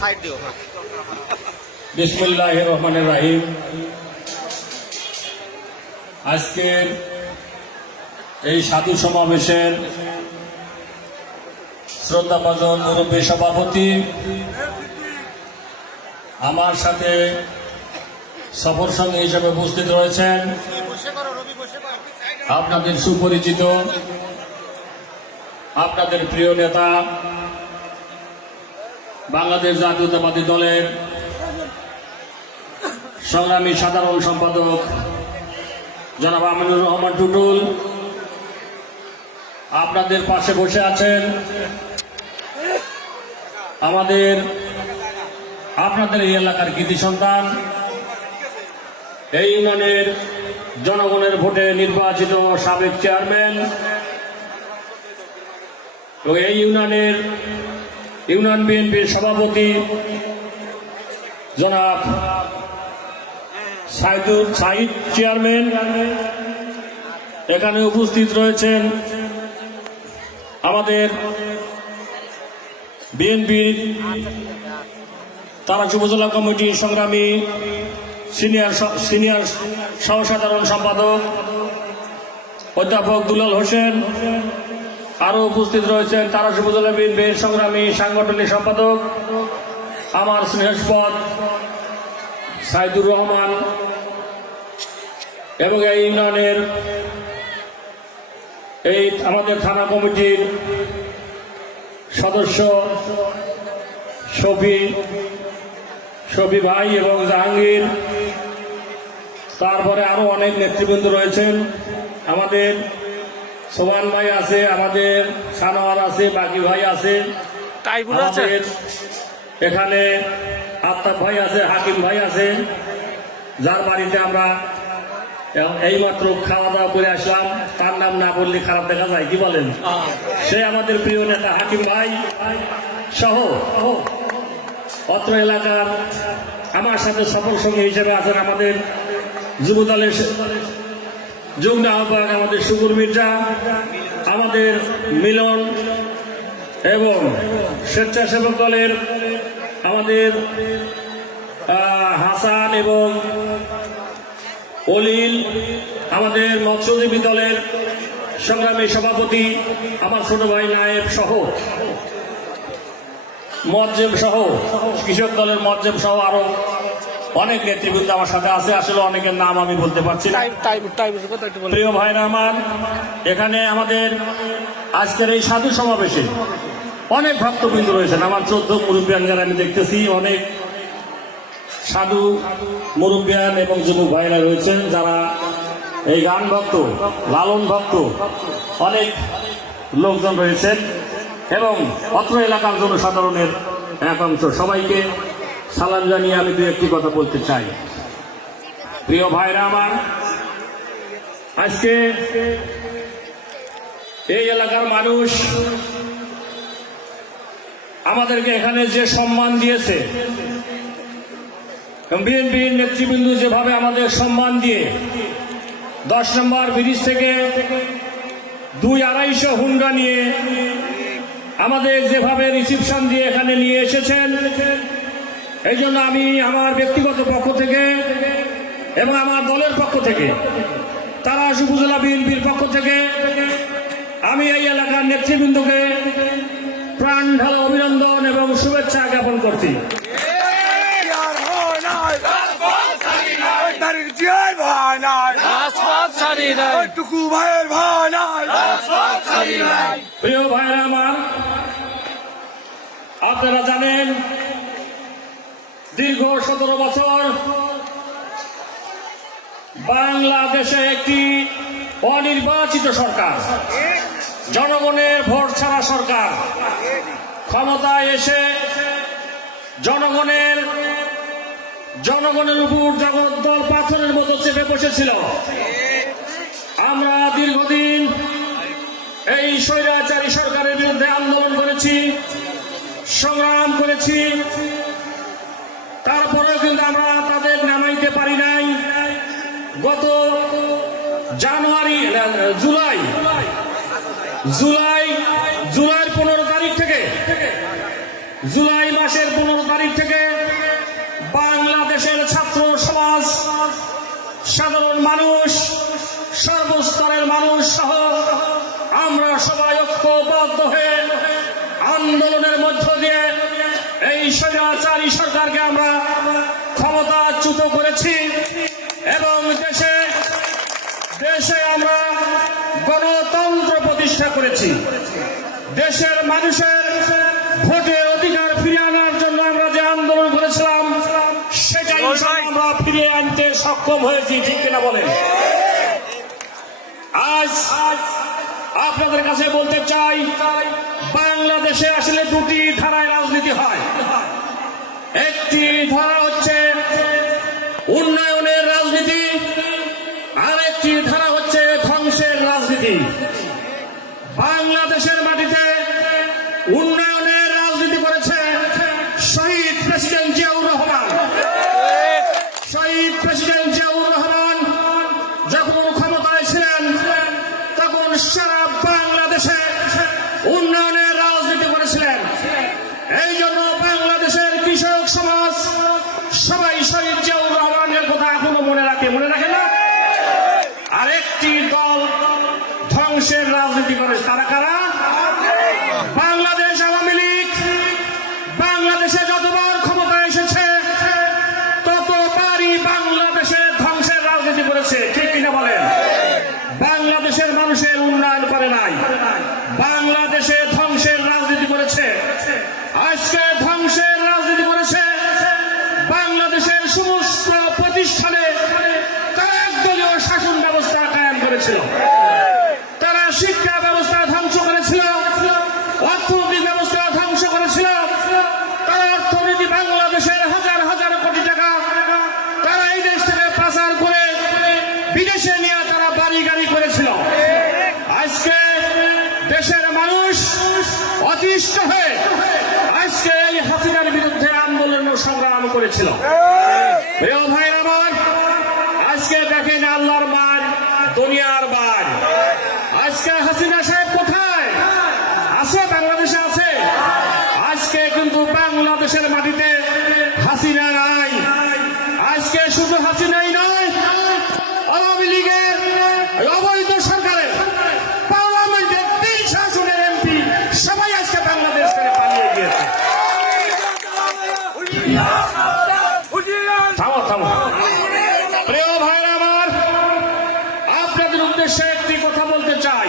Side হ্যাঁ। বিসমুল্লাহ রহমানের রাহিম। আজকের এই সাধু সমাবেশের শ্রদ্ধাভাজন মুরব্বী সভাপতি, আমার সাথে সফর সঙ্গী হিসেবে উপস্থিত রয়েছেন। আপনাদের সুপরিচিত, আপনাদের প্রিয় নেতা বাংলাদেশ জাতীয়তাবাদী দলের সংগ্রামী সাধারণ সম্পাদক জনাব আমিনুর রহমান টুটুল। আপনাদের পাশে বসে আছেন আমাদের, আপনাদের এই এলাকার কৃতি সন্তান। এই ইউনিয়নের জনগণের ভোটে নির্বাচিত সাবেক চেয়ারম্যান এবং এই ইউনিয়নের ইউনিয়ন বিএনপির সভাপতি জনাব সাইদুল সাইদ চেয়ারম্যান। এখানে উপস্থিত রয়েছেন আমাদের বিএনপির তারা উপজেলা কমিটি সংগ্রামী সিনিয়র সিনিয়র সহসাধারণ সম্পাদক অধ্যাপক দুলাল হোসেন আরও উপস্থিত রয়েছেন তারাস উপজেলা বিএনপির সংগ্রামী সাংগঠনিক সম্পাদক, আমার স্নেহস্পদ সাইদুর রহমান এবং এই ইউনিয়নের এই আমাদের থানা কমিটির সদস্য শফি শফি ভাই এবং জাহাঙ্গীর। তারপরে আরও অনেক নেতৃবৃন্দ রয়েছেন আমাদের সোমান ভাই আছে আমাদের সানোয়ার আছে বাকি ভাই আছে। এখানে আত্তাব ভাই আছে হাকিম ভাই আছে। যার বাড়িতে আমরা এইমাত্র খাওয়া দাওয়া করে আসলাম তার নাম না বললে খারাপ দেখা যায় কি বলেন? সে আমাদের প্রিয় নেতা হাকিম ভাই সহ অত্র এলাকার আমার সাথে সফল সঙ্গী হিসেবে আছেন আমাদের যুবদলের যুগ্ম আহ্বায়ক আমাদের শুকুর মির্জা আমাদের মিলন এবং স্বেচ্ছাসেবক দলের আমাদের হাসান এবং অলিল, আমাদের মৎস্যজীবী দলের সংগ্রামী সভাপতি আমার ছোট ভাই নায়েব সহ, মজ্জেম সহ, কৃষক দলের মজ্জেম সহ আরও অনেক নেতৃবৃন্দ আমার সাথে আছে আসলে অনেকের নাম আমি বলতে পারছি না। প্রিয় ভাইরা আমার এখানে আমাদের আজকের এই সাধু সমাবেশে অনেক ভক্তবৃন্দ রয়েছেন। আমার চোদ্দ মুরব্বিয়ান যারা আমি দেখতেছি অনেক সাধু মুরব্বিয়ান এবং যুবক ভাইরা রয়েছেন যারা এই গান ভক্ত লালন ভক্ত অনেক লোকজন রয়েছেন এবং অত্র এলাকার জনসাধারণের এক অংশ সবাইকে সালাম জানিয়ে আমি দু একটি কথা বলতে চাই। প্রিয় ভাইরা আমার, আজকে এই এলাকার মানুষ আমাদেরকে এখানে যে সম্মান দিয়েছে বিএনপির নেতৃবৃন্দ যেভাবে আমাদের সম্মান দিয়ে দশ নম্বর ব্রিজ থেকে দুই আড়াইশো হুন্ডা নিয়ে আমাদের যেভাবে রিসিপশন দিয়ে এখানে নিয়ে এসেছেন এই জন্য আমি আমার ব্যক্তিগত পক্ষ থেকে এবং আমার দলের পক্ষ থেকে, তারা উপজেলা বিএনপির পক্ষ থেকে, আমি এই এলাকার নেতৃবৃন্দকে প্রাণ ঢালা অভিনন্দন এবং শুভেচ্ছা জ্ঞাপন করছি। প্রিয় ভাইরা আমার, আপনারা জানেন দীর্ঘ সতেরো বছর বাংলাদেশে একটি অনির্বাচিত সরকার। জনগণের ভোট ছাড়া সরকার। ক্ষমতায় এসে জনগণের জনগণের উপর জগদ্দল পাথরের মতো চেপে বসেছিল। আমরা দীর্ঘদিন এই স্বৈরাচারী সরকারের বিরুদ্ধে আন্দোলন করেছি, সংগ্রাম করেছি আমরা তাদের নামাইতে পারি নাই। গত জানুয়ারি জুলাই জুলাই জুলাই পনেরো তারিখ থেকে, জুলাই মাসের পনেরো তারিখ থেকে বাংলাদেশের ছাত্র সমাজ, সাধারণ মানুষ, সর্বস্তরের মানুষ সহ আমরা সবাই ঐক্যবদ্ধ হয়ে আন্দোলনের মধ্য দিয়ে এই সদাচারী সরকারকে আমরা ক্ষমতাচ্যুত করেছি এবং দেশে দেশে আমরা গণতন্ত্র প্রতিষ্ঠা করেছি। দেশের মানুষের ভোটের অধিকার ফিরিয়ে আনার জন্য আমরা যে আন্দোলন করেছিলাম সেটা আমরা ফিরিয়ে আনতে সক্ষম হয়েছি ঠিক কিনা বলেন? আজ আপনাদের কাছে বলতে চাই বাংলাদেশে আসলে দুটি ধারায় রাজনীতি হয়। একটি ধারা হচ্ছে বাংলাদেশে ধ্বংসের রাজনীতি করেছে। আজকে দেশের মানুষ অতিষ্ঠ হয়ে আজকে এই হাসিনার বিরুদ্ধে আন্দোলন ও সংগ্রাম করেছিল। প্রিয় ভাই আমার, আজকে দেখেন আল্লাহর দুনিয়ার আজকে হাসিনা সাহেব কোথায়? আছে, বাংলাদেশে আছে। আজকে কিন্তু বাংলাদেশের মাটিতে হাসিনা নাই আজকে শুধু হাসিনাই নয় আওয়ামী লীগের এই অবৈধ সরকারের পার্লামেন্টের তিন শাসনের এমপি সবাই আজকে বাংলাদেশ থেকে পালিয়ে গিয়েছে থামো থামো প্রিয় ভাইরা আমার আপনাদের উদ্দেশ্যে একটি কথা বলতে চাই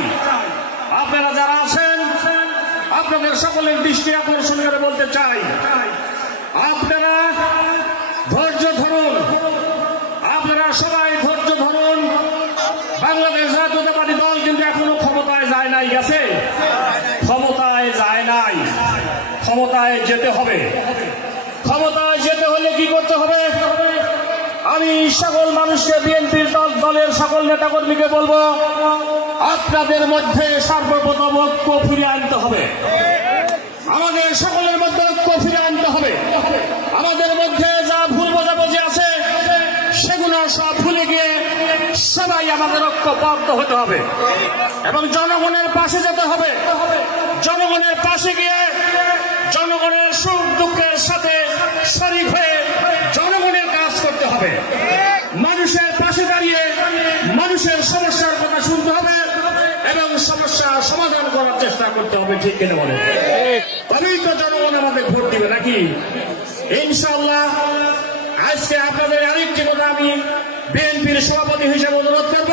আপনারা যারা আছেন আপনাদের সকলের দৃষ্টি আকর্ষণ করে বলতে চাই। আপনারা ধৈর্য ধরুন। আপনারা সবাই ধৈর্য ধরুন। বাংলাদেশ জাতীয়তাবাদী দল কিন্তু এখনও ক্ষমতায় যায় নাই, গেছে? ক্ষমতায় যায় নাই। ক্ষমতায় যেতে হবে। ক্ষমতায় যেতে হলে কি করতে হবে? আমি সকল মানুষকে বিএনপির দল দলের সকল নেতাকর্মীকে বলব আপনাদের মধ্যে সর্বপ্রথম ঐক্য ফিরে আনতে হবে। আমাদের সকলের মধ্যে ঐক্য ফিরে আনতে হবে। আমাদের মধ্যে যা ভুল বোঝাবুঝি আছে, সেগুলো সব ভুলে গিয়ে সবাই আমাদের ঐক্যবদ্ধ হতে হবে। এবং জনগণের পাশে যেতে হবে। জনগণের পাশে গিয়ে জনগণের সুখ দুঃখের সাথে শরিক হয়ে জনগণের কাজ করতে হবে। মানুষের পাশে দাঁড়িয়ে মানুষের সমস্যার কথা শুনতে হবে এবং সমস্যা সমাধান করার চেষ্টা করতে হবে, ঠিক কিনা বলে তবেই তো জনগণ আমাদের ভোট দিবে, নাকি? ইনশাল্লাহ আজকে আপনাদের আরেকটি কথা আমি বিএনপির সভাপতি হিসেবে অনুরোধ করব।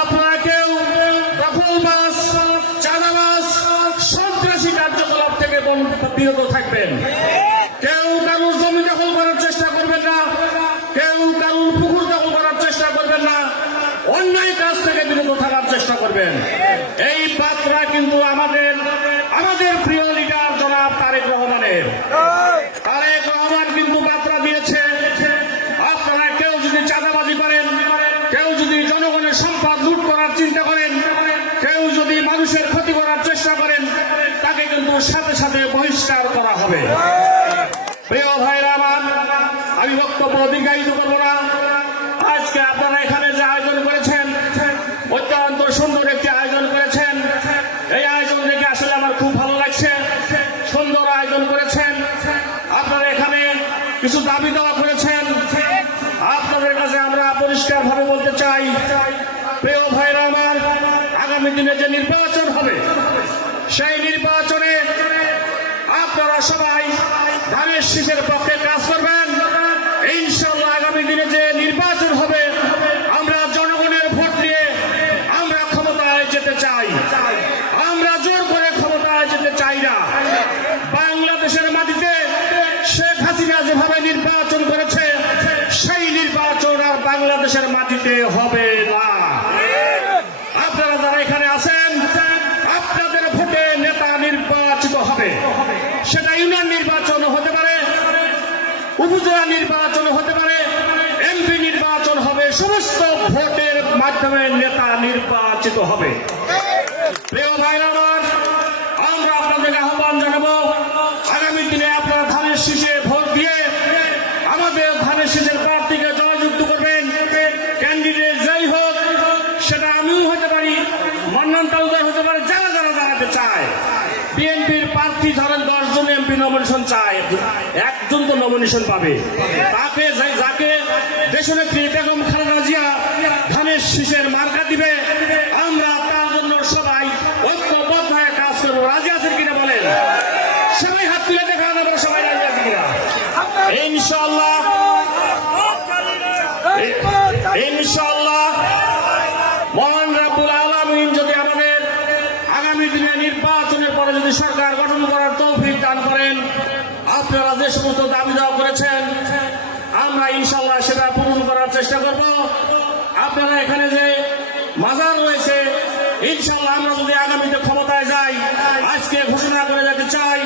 আপনারা দখলবাস চাঁদাবাস সন্ত্রাসী কার্যকলাপ থেকে বিরত থাকবেন। কেউ কারোর জমি দখল করার চেষ্টা করবেন না কেউ কারোর পুকুর দখল করার চেষ্টা করবেন না অন্যায় কাজ থেকে বিরত থাকার চেষ্টা করবেন। এই বার্তা কিন্তু আমাদের আমাদের প্রিয় লিডার জনাব তারেক রহমানের। তারেক রহমান কিন্তু বার্তা দিয়েছে। আপনারা কেউ যদি চাঁদাবাজি করেন, কেউ যদি জনগণের সম্পদ লুট করার চিন্তা করেন, কেউ যদি মানুষের ক্ষতি করার চেষ্টা করেন, তাকে কিন্তু সাথে সাথে বহিষ্কার করা হবে। প্রিয় ভাইরা আমার, আমি বক্তব্য দীর্ঘায়িত করব না। আজকে আপনারা এখানে যে আয়োজন করেছেন অত্যন্ত সুন্দর একটি আয়োজন করেছেন এই আয়োজন দেখে আসলে আমার খুব ভালো লাগছে সুন্দর আয়োজন করেছেন আপনারা এখানে কিছু দাবি দেওয়া করেছেন আপনাদের কাছে আমরা পরিষ্কার ভাবে বলতে চাই প্রিয় ভাইরা আমার আগামী দিনে যে নির্বাচন হবে, সেই নির্বাচনে আপনারা সবাই ধানের শীষের পক্ষে কাজ করবেন। ইনশাল্লাহ আগামী দিনে যে নির্বাচন হবে, আমরা জনগণের ভোট নিয়ে আমরা ক্ষমতায় যেতে চাই। আমরা জোর করে ক্ষমতায় যেতে চাই না। বাংলাদেশের মাটিতে শেখ হাসিনা যেভাবে নির্বাচন করেছে, সেই নির্বাচন আর বাংলাদেশের মাটিতে হবে না আপনারা যারা এখানে আছেন আপনাদের ভোটে নেতা নির্বাচিত হবে সেটা ইউনিয়ন নির্বাচন হতে পারে উপজেলা নির্বাচন হতে পারে, এমপি নির্বাচন হবে, সমস্ত ভোটের মাধ্যমে নেতা নির্বাচিত হবে। আমার আহ্বান জানাব, আগামী দিনে ভোট দিয়ে আমাদের করবেন। যাই হোক, সেটা আমিও হতে পারি হতে পারে চায়। বিএনপির প্রার্থী ধরেন দশজন এমপি নমিনেশন চায়। একজন তো নমিনেশন পাবে। তাকে যাকে দেশনেত্রী বেগম খালেদা জিয়া ধানের শীষের মার্কা দিবে আমরা তার জন্য সবাই ঐক্যবদ্ধ হয়ে কাজ করব। রাজি আছেন কিনা বলেন? সবাই হাত তুলে দেখা আমরা সবাই রাজি আছি কিনা? ইনশাল্লাহ ইনশাল্লাহ সরকার গঠন করার তৌফিক দান করেন। আপনারা যে সমস্ত দাবি দাওয়া করেছেন, আমরা ইনশাল্লাহ সেটা পূরণ করার চেষ্টা করব। আপনারা এখানে যে মাজার রয়েছে ইনশাল্লাহ আমরা যদি আগামীতে ক্ষমতায় যাই, আজকে ঘোষণা করে যেতে চাই,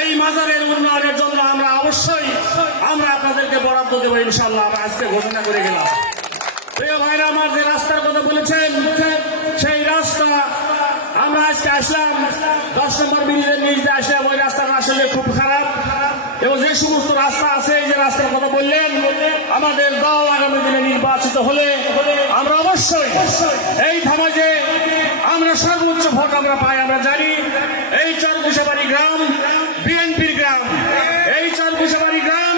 এই মাজারের উন্নয়নের জন্য আমরা অবশ্যই আমরা আপনাদেরকে বরাদ্দ দেবো ইনশাল্লাহ আজকে ঘোষণা করে গেলাম। প্রিয় ভাইরা আমার যে রাস্তার কথা বলেছেন সেই রাস্তা আমরা আজকে আসলাম দশ নম্বর ব্রিজের নিচ দিয়ে আসলাম ওই রাস্তাটা আসলে খুব খারাপ। এবং যে সমস্ত রাস্তা আছে, এই যে রাস্তার কথা বললেন, আমাদের দল আগামী দিনে নির্বাচিত হলে আমরা অবশ্যই এই ধামাজে আমরা সর্বোচ্চ ভোট আমরা পাই, আমরা জানি। এই চরকুশাবাড়ি গ্রাম, বিএনপির গ্রাম। এই চরকুশাবাড়ি গ্রাম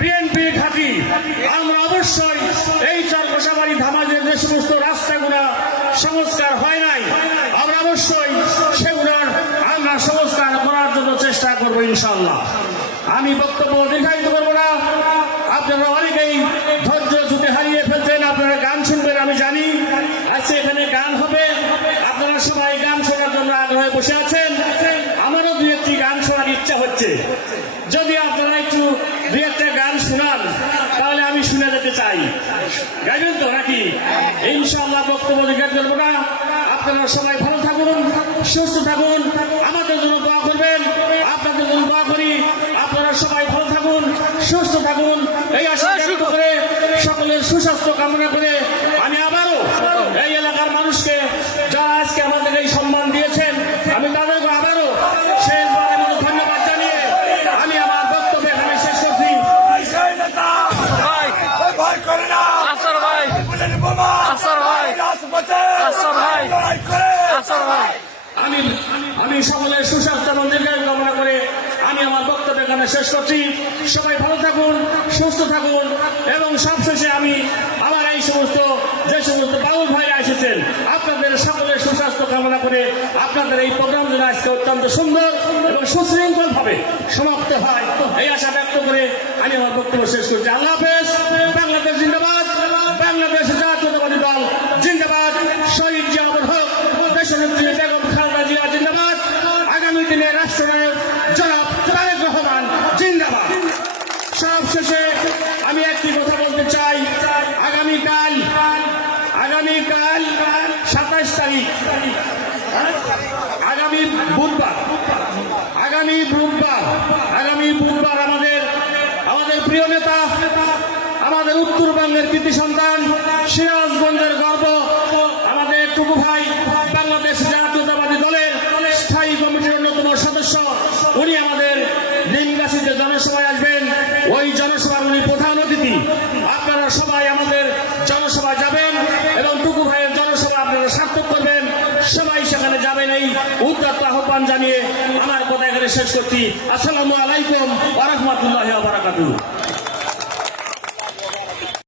বিএনপি ঘাঁটি। আমরা অবশ্যই এই চরকষাবাড়ি ধামাজের যে সমস্ত রাস্তাগুলো সংস্কার হয় নাই আমরা অবশ্যই সেগুলোর আমরা সংস্কার করার জন্য চেষ্টা করব ইনশাল্লাহ আমি বক্তব্য দীর্ঘায়িত করব না। আপনারা অনেকেই ধৈর্য ছুটে হারিয়ে ফেলছেন, আপনারা গান শুনবেন, আমি জানি। আজকে এখানে গান হবে। আপনারা সবাই গান শোনার জন্য আগ্রহে বসে আছেন। আমারও দুই একটি গান শোনার ইচ্ছা হচ্ছে। যদি আপনারা একটু দু একটা গান শোনান, তাহলে আমি শুনে যেতে চাই। গাইবেন তো নাকি? ইনশাআল্লাহ বক্তব্য জিজ্ঞাসা করব না। আপনারা সবাই ভালো থাকুন, সুস্থ থাকুন আমাদের জন্য দোয়া করবেন আপনাদের জন্য দোয়া করি আপনারা সবাই ভালো থাকুন সুস্থ থাকুন। এই আশা ব্যক্ত করে সকলের সুস্বাস্থ্য কামনা করে আমি আবারও এই এলাকার মানুষকে যারা আজকে আমাদের এই সম্মান দিয়েছেন আমি তাদেরকে আবারও শেষবারের মতো ধন্যবাদ জানিয়ে আমি আমার বক্তব্য এখানে শেষ করছি। আমি আমি সকলের সুস্বাস্থ্য এবং দীর্ঘায়ু কামনা করে আমি আমার বক্তব্য এখানে শেষ করছি। সবাই ভালো থাকুন, সুস্থ থাকুন এবং সবশেষে আমি আমার এই সমস্ত, যে সমস্ত বাউল ভাইরা এসেছেন, আপনাদের সকলের সুস্বাস্থ্য কামনা করে আপনাদের এই প্রোগ্রাম যেন আজকে অত্যন্ত সুন্দর এবং সুশৃঙ্খল ভাবে সমাপ্ত হয়। এই আশা ব্যক্ত করে আমি আমার বক্তব্য শেষ করছি। আল্লাহ হাফেজ বাংলাদেশ জিন্দাবাদ বাংলাদেশ জাতীয়তাবাদী দল জিন্দাবাদ শহীদ জিয়া অমর হোক দেশনেত্রী বেগম খালেদা জিয়া জিন্দাবাদ আগামী দিনে রাষ্ট্রনায়ক জনাব তারেক রহমান জিন্দাবাদ সব শেষে আমি একটি কথা বলতে চাই আগামীকাল আগামীকাল সাতাশ তারিখ আগামী বুধবার আগামী বুধবার আগামী বুধবার আমাদের আমাদের প্রিয় নেতা আমাদের উত্তরবঙ্গের কৃতি সন্তান সিরাজগঞ্জের গর্ব। আমাদের টুকু ভাই বাংলাদেশ জাতীয়তাবাদী দলের স্থায়ী কমিটির অন্যতম সদস্য। উনি আমাদের নিমগাছিতে জনসভায় আসবেন। ওই জনসভার উনি প্রধান অতিথি। আপনারা সবাই আমাদের জনসভায় যাবেন এবং টুকু ভাইয়ের জনসভা আপনারা সার্থক করবেন। সবাই সেখানে যাবেন এই উদ্যত আহ্বান জানিয়ে আমার কথা এখানে শেষ করছি। আসসালামু আলাইকুম ওরহমতুল্লাহ বারাকাতুহ।